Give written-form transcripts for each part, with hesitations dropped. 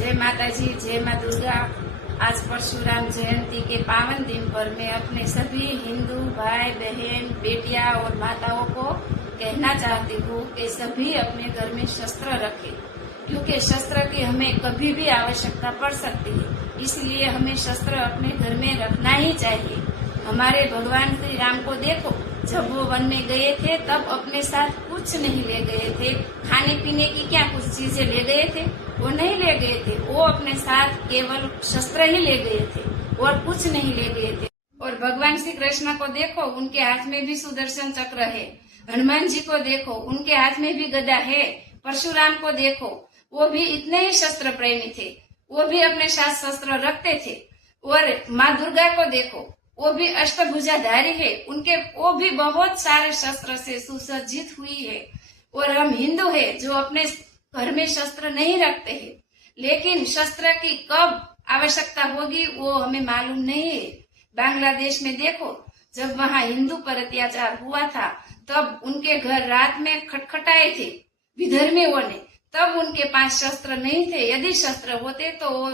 जय माता जी, जय माँ दुर्गा। आज परशुराम जयंती के पावन दिन पर मैं अपने सभी हिंदू भाई बहन बेटियां और माताओं को कहना चाहती हूँ कि सभी अपने घर में शस्त्र रखें, क्योंकि शस्त्र की हमें कभी भी आवश्यकता पड़ सकती है। इसलिए हमें शस्त्र अपने घर में रखना ही चाहिए। हमारे भगवान श्री राम को देखो, जब वो वन में गए थे तब अपने साथ कुछ नहीं ले गए थे। खाने पीने की क्या कुछ चीजें ले गए थे? वो नहीं ले गए थे। वो अपने साथ केवल शस्त्र ही ले गए थे और कुछ नहीं ले गए थे। और भगवान श्री कृष्ण को देखो, उनके हाथ में भी सुदर्शन चक्र है। हनुमान जी को देखो, उनके हाथ में भी गदा है। परशुराम को देखो, वो भी इतने ही शस्त्र प्रेमी थे। वो भी अपने साथ शस्त्र रखते थे। और माँ दुर्गा को देखो, वो भी अष्टभुजाधारी है। उनके वो भी बहुत सारे शस्त्र से सुसज्जित हुई है। और हम हिंदू है जो अपने घर में शस्त्र नहीं रखते हैं, लेकिन शस्त्र की कब आवश्यकता होगी वो हमें मालूम नहीं है। बांग्लादेश में देखो, जब वहाँ हिंदू पर अत्याचार हुआ था तब उनके घर रात में खटखटाए थे विधर्मियों ने। तब उनके पास शस्त्र नहीं थे। यदि शस्त्र होते तो वो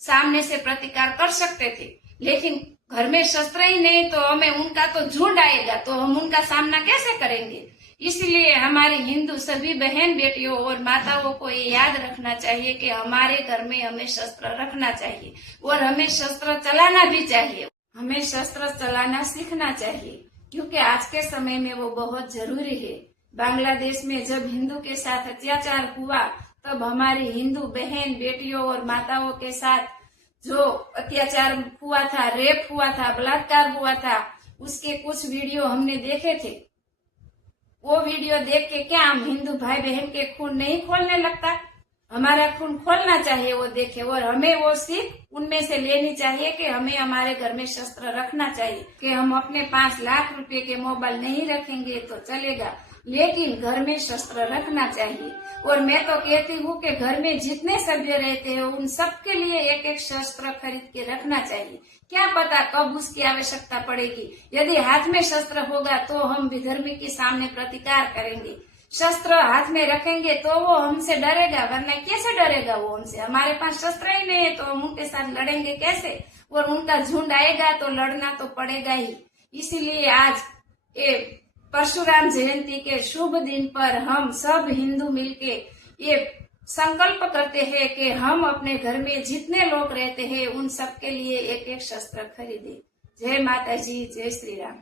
सामने से प्रतिकार कर सकते थे, लेकिन घर में शस्त्र ही नहीं तो हमें उनका तो झुंड आएगा, तो हम उनका सामना कैसे करेंगे? इसलिए हमारे हिंदू सभी बहन बेटियों और माताओं को ये याद रखना चाहिए कि हमारे घर में हमें शस्त्र रखना चाहिए और हमें शस्त्र चलाना भी चाहिए। हमें शस्त्र चलाना सीखना चाहिए, क्योंकि आज के समय में वो बहुत जरूरी है। बांग्लादेश में जब हिंदू के साथ अत्याचार हुआ तब हमारी हिंदू बहन बेटियों और माताओं के साथ जो अत्याचार हुआ था, रेप हुआ था, बलात्कार हुआ था, उसके कुछ वीडियो हमने देखे थे। वो वीडियो देख के क्या हम हिंदू भाई बहन के खून नहीं खोलने लगता? हमारा खून खोलना चाहिए वो देखे। और हमें वो सीख उनमें से लेनी चाहिए कि हमें हमारे घर में शस्त्र रखना चाहिए। कि हम अपने 5 लाख रुपए के मोबाइल नहीं रखेंगे तो चलेगा, लेकिन घर में शस्त्र रखना चाहिए। और मैं तो कहती हूँ कि घर में जितने सभ्य रहते हैं उन सबके लिए एक एक शस्त्र खरीद के रखना चाहिए। क्या पता कब उसकी आवश्यकता पड़ेगी। यदि हाथ में शस्त्र होगा तो हम विधर्मी के सामने प्रतिकार करेंगे। शस्त्र हाथ में रखेंगे तो वो हमसे डरेगा, वरना कैसे डरेगा वो हमसे? हमारे पास शस्त्र ही नहीं है तो हम उनके साथ लड़ेंगे कैसे? और उनका झुंड आएगा तो लड़ना तो पड़ेगा ही। इसीलिए आज ये परशुराम जयंती के शुभ दिन पर हम सब हिंदू मिलके ये संकल्प करते हैं कि हम अपने घर में जितने लोग रहते हैं उन सबके लिए एक एक शस्त्र खरीदें। जय माता जी, जय श्री राम।